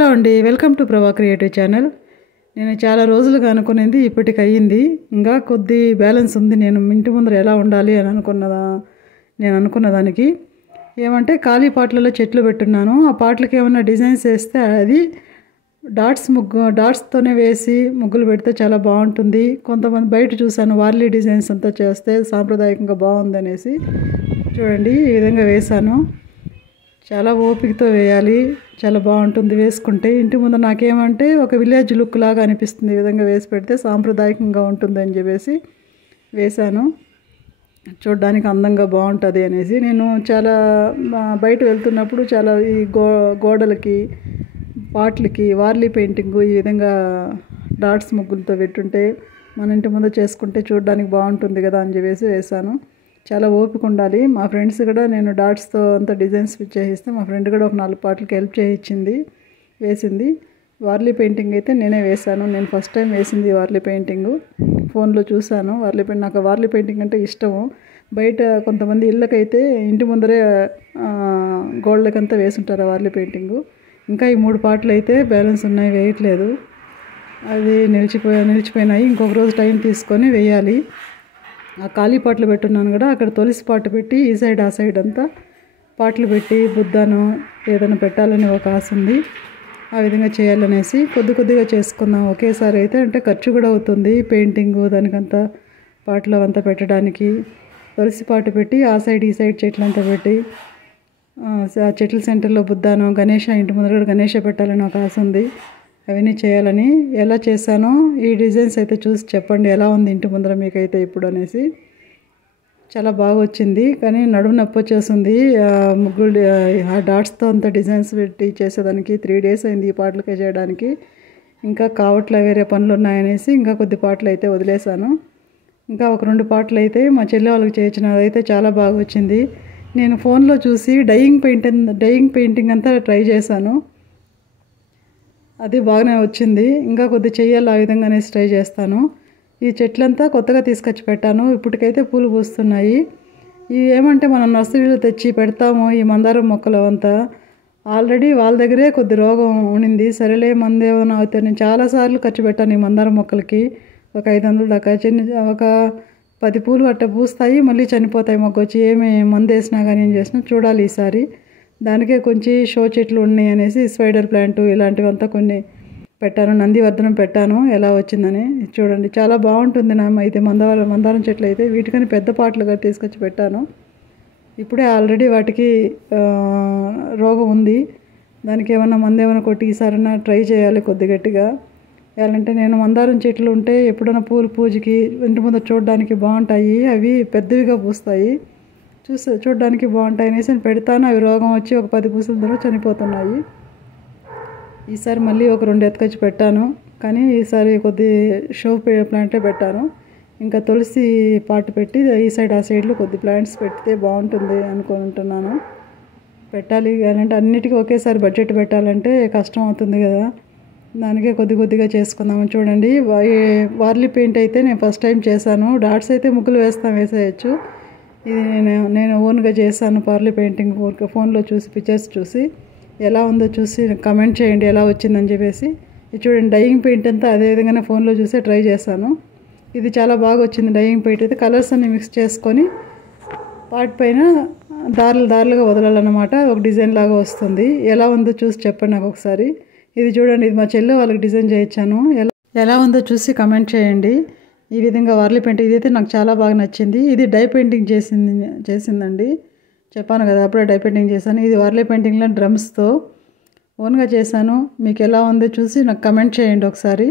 Hello అండి, welcome to ప్రభా creative channel. నేను చాలా రోజులుగా అనుకునేది ఇప్పటికి అయ్యింది. ఇంకా కొద్ది బ్యాలెన్స్ ఉంది. నేను ఇంటి ముందర ఎలా ఉండాలి అని అనుకున్న దానికి ఏమంటే ఖాళీ పాట్లలో చెట్లు పెట్టున్నాను. ఆ పాట్లకి ఏమన్నా డిజైన్స్ వేస్తే అది డాట్స్తోనే వేసి ముగ్గులు పెడితే చాలా బాగుంటుంది. కొంతమంది బయట చూశాను వార్లీ డిజైన్స్ అంతా చేస్తే సాంప్రదాయకంగా బాగుంది అనేసి. చూడండి, ఈ విధంగా వేశాను. చాలా ఓపికతో వేయాలి, చాలా బాగుంటుంది వేసుకుంటే. ఇంటి ముందు నాకేమంటే ఒక విలేజ్ లుక్ లాగా అనిపిస్తుంది. ఈ విధంగా వేసి పెడితే సాంప్రదాయకంగా ఉంటుంది అని చెప్పేసి వేశాను. చూడడానికి అందంగా బాగుంటుంది అనేసి నేను చాలా బయట వెళ్తున్నప్పుడు చాలా ఈ గోడలకి పాట్లకి వార్లీ పెయింటింగ్ ఈ విధంగా డాట్స్ ముగ్గులతో పెట్టుంటే మన ఇంటి ముందు చేసుకుంటే చూడడానికి బాగుంటుంది కదా అని చెప్పేసి వేశాను. చాలా ఓపిక ఉండాలి. మా ఫ్రెండ్స్ కూడా నేను డాట్స్తో అంతా డిజైన్స్ చేయిస్తే మా ఫ్రెండ్ కూడా ఒక 4 పాటలకి హెల్ప్ చేయించింది, వేసింది. వార్లీ పెయింటింగ్ అయితే నేనే వేశాను. నేను ఫస్ట్ టైం వేసింది వార్లీ పెయింటింగు. ఫోన్లో చూశాను వార్లీ పెయింటింగ్. నాకు వార్లీ పెయింటింగ్ అంటే ఇష్టము. బయట కొంతమంది ఇళ్ళకైతే ఇంటి ముందరే గోళ్ళకంతా వేసుంటారు వార్లీ పెయింటింగు. ఇంకా ఈ 3 పాటలు అయితే బ్యాలెన్స్ ఉన్నాయి, వేయట్లేదు. అది నిలిచిపోయినాయి. ఇంకొక రోజు టైం తీసుకొని వేయాలి. ఆ ఖాళీ పాటలు పెట్టున్నాను కూడా, అక్కడ తులసి పాట పెట్టి ఈ సైడ్ ఆ సైడ్ అంతా పాటలు పెట్టి బుద్ధను ఏదైనా పెట్టాలని ఒక ఆశ ఉంది. ఆ విధంగా చేయాలనేసి కొద్దిగా చేసుకుందాం ఒకేసారి అయితే. అంటే ఖర్చు కూడా అవుతుంది పెయింటింగు దానికంతా పాటలు అంతా పెట్టడానికి. తులసి పాట పెట్టి ఆ సైడ్ ఈ సైడ్ చెట్లంతా పెట్టి చెట్ల సెంటర్లో బుద్ధాను గణేష ఇంటి ముందర కూడా గణేష పెట్టాలని ఒక ఆశ ఉంది. అవన్నీ చేయాలని. ఎలా చేశానో ఈ డిజైన్స్ అయితే చూసి చెప్పండి ఎలా ఉంది ఇంటి ముందర మీకైతే ఇప్పుడు అనేసి. చాలా బాగా వచ్చింది, కానీ నడుము నొప్పి వచ్చేస్తుంది. ముగ్గులు ఆ డాట్స్తో అంతా డిజైన్స్ పెట్టి చేసేదానికి 3 days అయింది ఈ పాటలకే చేయడానికి. ఇంకా కావట్లే, వేరే పనులు ఉన్నాయనేసి ఇంకా కొద్ది పాటలు అయితే వదిలేశాను. ఇంకా ఒక 2 పాటలు అయితే మా చెల్లి వాళ్ళకి చేయించిన, అదైతే చాలా బాగా వచ్చింది. నేను ఫోన్లో చూసి డయింగ్ పెయింటింగ్ అంతా ట్రై చేశాను. అది బాగానే వచ్చింది. ఇంకా కొద్ది చెయ్యాలి ఆ విధంగానే ట్రై చేస్తాను. ఈ చెట్లంతా కొత్తగా తీసుకొచ్చి పెట్టాను. ఇప్పటికైతే పూలు పూస్తున్నాయి. ఇవి ఏమంటే మనం నర్సరీలో తెచ్చి పెడతాము. ఈ మందారం మొక్కలు అంతా ఆల్రెడీ వాళ్ళ దగ్గరే కొద్ది రోగం ఉండింది. సరేలే మందేమన్నా అవుతాయి. నేను చాలాసార్లు ఖర్చు పెట్టాను ఈ మందారం మొక్కలకి. ఒక 500 దాకా. ఒక 10 పూలు అట్ట పూస్తాయి, మళ్ళీ చనిపోతాయి మొక్క వచ్చి. ఏమి మందు వేసినా కానీ ఏం చేసినా చూడాలి ఈసారి. దానికే కొంచెం షో చెట్లు ఉన్నాయి అనేసి స్పైడర్ ప్లాంట్ ఇలాంటివంతా కొన్ని పెట్టాను. నందివర్ధనం పెట్టాను. ఎలా వచ్చిందని చూడండి, చాలా బాగుంటుంది. అయితే మందారం చెట్లు అయితే వీటికని పెద్ద పాటలుగా తీసుకొచ్చి పెట్టాను. ఇప్పుడే ఆల్రెడీ వాటికి రోగం ఉంది. దానికి ఏమన్నా మందు ఏమైనా కొట్టి ఈసారైనా ట్రై చేయాలి కొద్ది గట్టిగా. ఎలాంటే నేను మందారం చెట్లు ఉంటే ఎప్పుడైనా పూజకి ఇంటి ముందు చూడడానికి బాగుంటాయి. అవి పెద్దవిగా పూస్తాయి, చూడడానికి బాగుంటాయి అనేసి నేను పెడతాను. అవి రోగం వచ్చి ఒక 10 పూసల ద్వారా చనిపోతున్నాయి. ఈసారి మళ్ళీ ఒక 2 ఎత్తుకొచ్చి పెట్టాను, కానీ ఈసారి కొద్ది షో ప్లాంటే పెట్టాను. ఇంకా తులసి పాట పెట్టి ఈ సైడ్ ఆ సైడ్లో కొద్ది ప్లాంట్స్ పెడితే బాగుంటుంది అనుకుంటున్నాను. పెట్టాలి అంటే అన్నిటికీ ఒకేసారి బడ్జెట్ పెట్టాలంటే కష్టం అవుతుంది కదా. దానికే కొద్దిగా చేసుకుందాము. చూడండి, వార్లీ పెయింట్ అయితే నేను ఫస్ట్ టైం చేశాను. డాట్స్ అయితే ముగ్గులు వేసేయచ్చు. ఇది నేను ఓన్గా చేశాను వార్లీ పెయింటింగ్. ఫోన్లో చూసి పిక్చర్స్ చూసి ఎలా ఉందో చూసి కమెంట్ చేయండి ఎలా వచ్చిందని చెప్పేసి. ఇది చూడండి, డయింగ్ పెయింట్ అంతా అదే విధంగానే ఫోన్లో చూసే ట్రై చేశాను. ఇది చాలా బాగా వచ్చింది. డయింగ్ పెయింట్ అయితే కలర్స్ అన్ని మిక్స్ చేసుకొని వాటి పైన దారులుగా వదలాలన్నమాట. ఒక డిజైన్ లాగా వస్తుంది. ఎలా ఉందో చూసి చెప్పండి నాకు ఒకసారి. ఇది చూడండి, ఇది మా చెల్లి వాళ్ళకి డిజైన్ చేయించాను. ఎలా ఉందో చూసి కమెంట్ చేయండి. ఈ విధంగా వార్లీ పెయింట్ ఇదైతే నాకు చాలా బాగా నచ్చింది. ఇది డై పెయింటింగ్ చేసిందండి. చెప్పాను కదా, అప్పుడే డై పెయింటింగ్ చేశాను. ఇది వార్లీ పెయింటింగ్లో డ్రమ్స్తో ఓన్గా చేశాను. మీకు ఎలా ఉందో చూసి నాకు కమెంట్ చేయండి ఒకసారి.